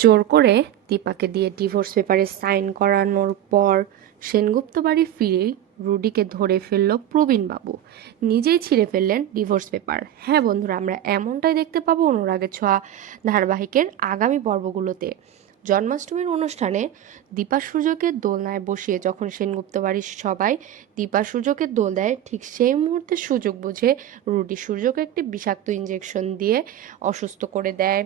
জোর করে দীপাকে দিয়ে ডিভোর্স পেপারে সাইন করানোর পর সেনগুপ্ত বাড়ি ফিরেই রুডিকে ধরে ফেলল প্রবীণবাবু। নিজেই ছিঁড়ে ফেললেন ডিভোর্স পেপার। হ্যাঁ বন্ধুরা, আমরা এমনটাই দেখতে পাবো অনুরাগের ছোঁয়া ধারাবাহিকের আগামী পর্বগুলোতে। জন্মাষ্টমীর অনুষ্ঠানে দীপা সূর্যকে দোলনায় বসিয়ে যখন সেনগুপ্ত বাড়ির সবাই দীপা সূর্যকে দোল দেয়, ঠিক সেই মুহূর্তে সুযোগ বুঝে রুডি সূর্যকে একটি বিষাক্ত ইঞ্জেকশন দিয়ে অসুস্থ করে দেয়,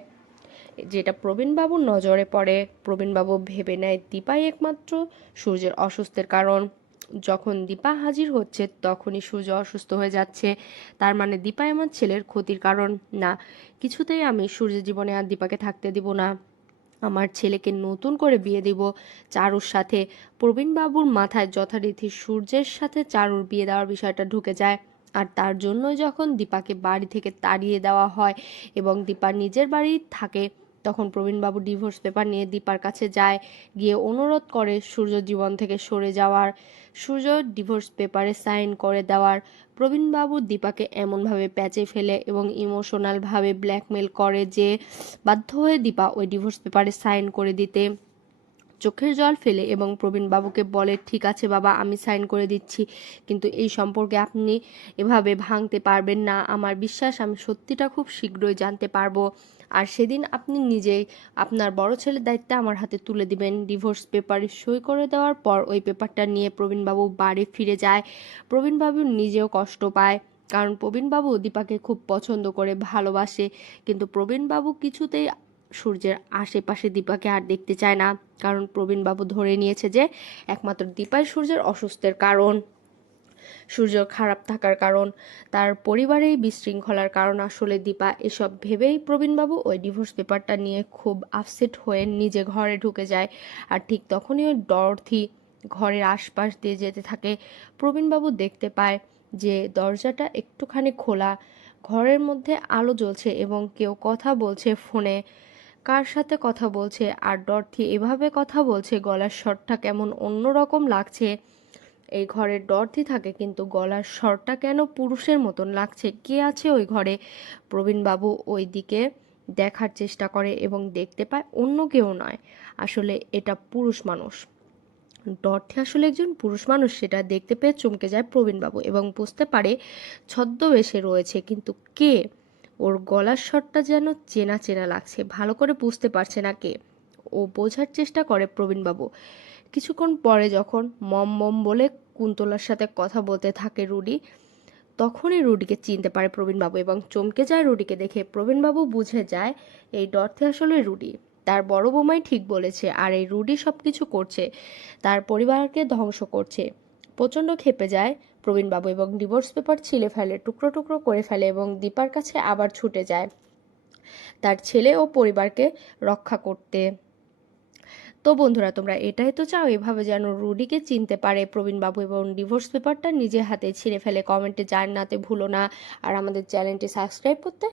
যেটা প্রবীণবাবুর নজরে পড়ে। প্রবীণবাবু ভেবে নেয় দীপাই একমাত্র সূর্যের অসুস্থের কারণ। যখন দীপা হাজির হচ্ছে তখনই সূর্য অসুস্থ হয়ে যাচ্ছে। তার মানে দীপাই আমার ছেলের ক্ষতির কারণ। না, কিছুতেই আমি সূর্যের জীবনে আর দীপাকে থাকতে দিব না। আমার ছেলেকে নতুন করে বিয়ে দিব চারুর সাথে। প্রবীণবাবুর মাথায় যথারীতি সূর্যের সাথে চারুর বিয়ে দেওয়ার বিষয়টা ঢুকে যায়। আর তার জন্যই যখন দীপাকে বাড়ি থেকে তাড়িয়ে দেওয়া হয় এবং দীপা নিজের বাড়ি থাকে, তখন প্রবীণবাবু ডিভোর্স পেপার নিয়ে দীপার কাছে যায়, গিয়ে অনুরোধ করে সূর্য জীবন থেকে সরে যাওয়ার, সূর্য ডিভোর্স পেপারে সাইন করে দেওয়ার। প্রবীণবাবু দীপাকে এমনভাবে প্যাচে ফেলে এবং ইমোশনালভাবে ব্ল্যাকমেল করে যে বাধ্য হয়ে দীপা ওই ডিভোর্স পেপারে সাইন করে দিতে চোখের জল ফেলে এবং প্রবীণবাবুকে বলে, ঠিক আছে বাবা, আমি সাইন করে দিচ্ছি, কিন্তু এই সম্পর্কে আপনি এভাবে ভাঙতে পারবেন না। আমার বিশ্বাস আমি সত্যিটা খুব শীঘ্রই জানতে পারবো, আর সেদিন আপনি নিজেই আপনার বড় ছেলের দায়িত্বে আমার হাতে তুলে দিবেন। ডিভোর্স পেপারে সই করে দেওয়ার পর ওই পেপারটা নিয়ে প্রবীণবাবু বাড়ি ফিরে যায়। প্রবীণবাবু নিজেও কষ্ট পায়, কারণ প্রবীণবাবু দীপাকে খুব পছন্দ করে, ভালোবাসে, কিন্তু প্রবীণবাবু কিছুতেই সূর্যের আশেপাশে দীপাকে আর দেখতে চায় না, কারণ প্রবীণবাবু ধরে নিয়েছে যে একমাত্র দীপাই সূর্যের অসুস্থের কারণ, সূর্য খারাপ থাকার কারণ, তার পরিবারেই বিশৃঙ্খলার কারণ আসলে দীপা। এসব ভেবেই প্রবীণবাবু ওই ডিভোর্স পেপারটা নিয়ে খুব আপসেট হয়ে নিজে ঘরে ঢুকে যায়। আর ঠিক তখনই ওই ডরথি ঘরের আশপাশ দিয়ে যেতে থাকে। প্রবীণবাবু দেখতে পায় যে দরজাটা একটুখানি খোলা, ঘরের মধ্যে আলো জ্বলছে এবং কেউ কথা বলছে ফোনে। কার সাথে কথা বলছে আর ডরথি এভাবে কথা বলছে, গলার স্বরটা কেমন অন্যরকম লাগছে। এই ঘরে ডরথি থাকে কিন্তু গলার স্বরটা কেন পুরুষের মতন লাগছে, কে আছে ওই ঘরে? প্রবীণবাবু ওই দিকে দেখার চেষ্টা করে এবং দেখতে পায় অন্য কেউ নয়, আসলে এটা পুরুষ মানুষ। ডরথি আসলে একজন পুরুষ মানুষ, সেটা দেখতে পেয়ে চমকে যায় প্রবীণবাবু এবং বুঝতে পারে ছদ্মবেশে রয়েছে, কিন্তু কে? ওর গলার স্বরটা যেন চেনা চেনা লাগছে, ভালো করে বুঝতে পারছে না কে। ও বোঝার চেষ্টা করে প্রবীণবাবু। কিছুক্ষণ পরে যখন মম মম বলে কুন্তলার সাথে কথা বলতে থাকে রুডি, তখনই রুডিকে চিনতে পারে প্রবীণবাবু এবং চমকে যায় রুডিকে দেখে। প্রবীণবাবু বুঝে যায় এই ডরথি আসলে রুডি, তার বড় বৌমাই ঠিক বলেছে, আর এই রুডি সব কিছু করছে, তার পরিবারকে ধ্বংস করছে। প্রচণ্ড ক্ষেপে যায় প্রবীণবাবু এবং ডিভোর্স পেপার ছিলে ফেলে, টুকরো টুকরো করে ফেলে এবং দীপার কাছে আবার ছুটে যায় তার ছেলে ও পরিবারকে রক্ষা করতে। তো বন্ধুরা, তোমরা এটাই তো চাও, এভাবে যেন রুডিকে চিনতে পারে প্রবীণবাবু এবং ডিভোর্স পেপারটা নিজে হাতে ছিঁড়ে ফেলে। কমেন্টে জানাতে ভুলো না, আর আমাদের চ্যানেলটি সাবস্ক্রাইব করতে